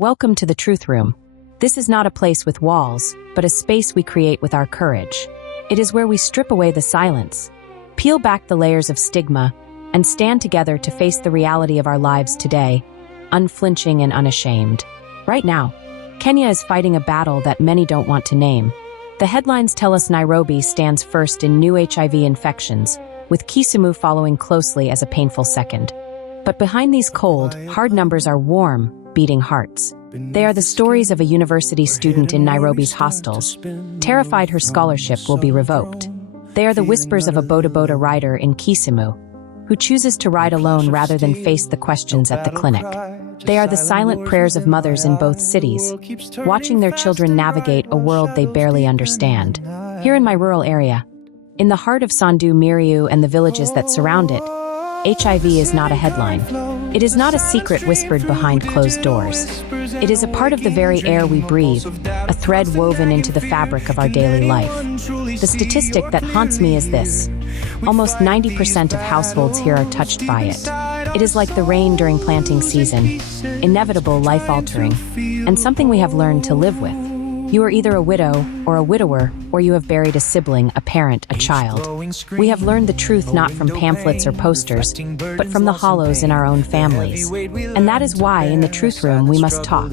Welcome to the Truth Room. This is not a place with walls, but a space we create with our courage. It is where we strip away the silence, peel back the layers of stigma, and stand together to face the reality of our lives today, unflinching and unashamed. Right now, Kenya is fighting a battle that many don't want to name. The headlines tell us Nairobi stands first in new HIV infections, with Kisumu following closely as a painful second. But behind these cold, hard numbers are warm, beating hearts. They are the stories of a university student in Nairobi's hostels, terrified her scholarship will be revoked. They are the whispers of a boda-boda rider in Kisumu, who chooses to ride alone rather than face the questions at the clinic. They are the silent prayers of mothers in both cities, watching their children navigate a world they barely understand. Here in my rural area, in the heart of Sondu Miriu and the villages that surround it, HIV is not a headline. It is not a secret whispered behind closed doors. It is a part of the very air we breathe, a thread woven into the fabric of our daily life. The statistic that haunts me is this: almost 90% of households here are touched by it. It is like the rain during planting season, inevitable, life-altering, and something we have learned to live with. You are either a widow or a widower, or you have buried a sibling, a parent, a child. We have learned the truth not from pamphlets or posters, but from the hollows in our own families. And that is why, in the Truth Room, we must talk.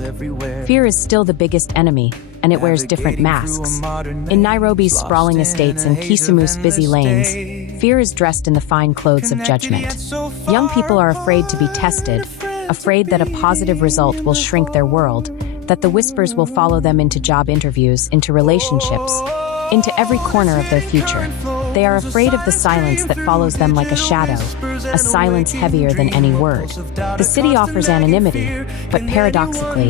Fear is still the biggest enemy, and it wears different masks. In Nairobi's sprawling estates and Kisumu's busy lanes, fear is dressed in the fine clothes of judgment. Young people are afraid to be tested, afraid that a positive result will shrink their world, that the whispers will follow them into job interviews, into relationships, into every corner of their future. They are afraid of the silence that follows them like a shadow, a silence heavier than any word. The city offers anonymity, but paradoxically,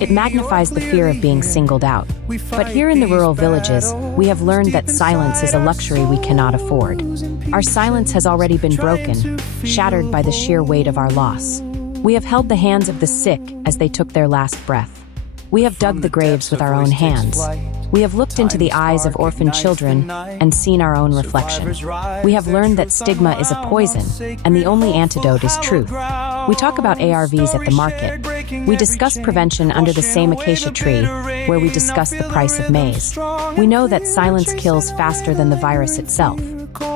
it magnifies the fear of being singled out. But here in the rural villages, we have learned that silence is a luxury we cannot afford. Our silence has already been broken, shattered by the sheer weight of our loss. We have held the hands of the sick as they took their last breath. We have dug the graves with our own hands. We have looked into the eyes of orphaned children and seen our own reflection. We have learned that stigma is a poison, and the only antidote is truth. We talk about ARVs at the market. We discuss prevention under the same acacia tree, where we discuss the price of maize. We know that silence kills faster than the virus itself.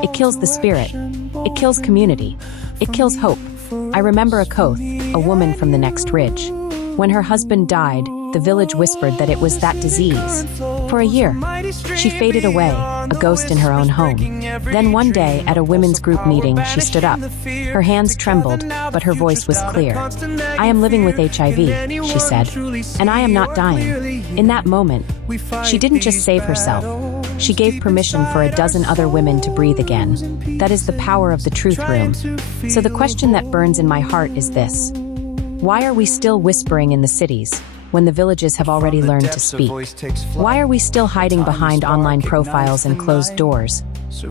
It kills the spirit. It kills community. It kills hope. I remember a Koth, a woman from the next ridge. When her husband died, the village whispered that it was that disease. For a year, she faded away, a ghost in her own home. Then one day, at a women's group meeting, she stood up. Her hands trembled, but her voice was clear. "I am living with HIV," she said, "and I am not dying." In that moment, she didn't just save herself. She gave permission for a dozen other women to breathe again. That is the power of the Truth Room. So the question that burns in my heart is this: why are we still whispering in the cities, when the villages have already learned to speak? Why are we still hiding behind online profiles and closed doors,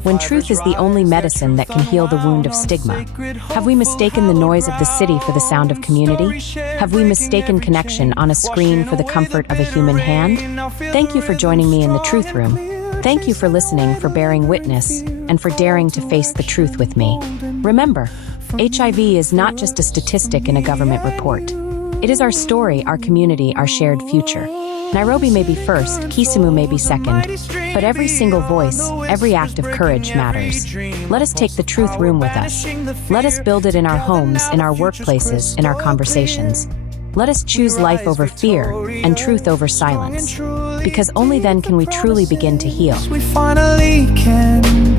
when truth is the only medicine that can heal the wound of stigma? Have we mistaken the noise of the city for the sound of community? Have we mistaken connection on a screen for the comfort of a human hand? Thank you for joining me in the Truth Room. Thank you for listening, for bearing witness, and for daring to face the truth with me. Remember, HIV is not just a statistic in a government report. It is our story, our community, our shared future. Nairobi may be first, Kisumu may be second, but every single voice, every act of courage matters. Let us take the Truth Room with us. Let us build it in our homes, in our workplaces, in our conversations. Let us choose life over fear and truth over silence, because only then can we truly begin to heal. We finally can.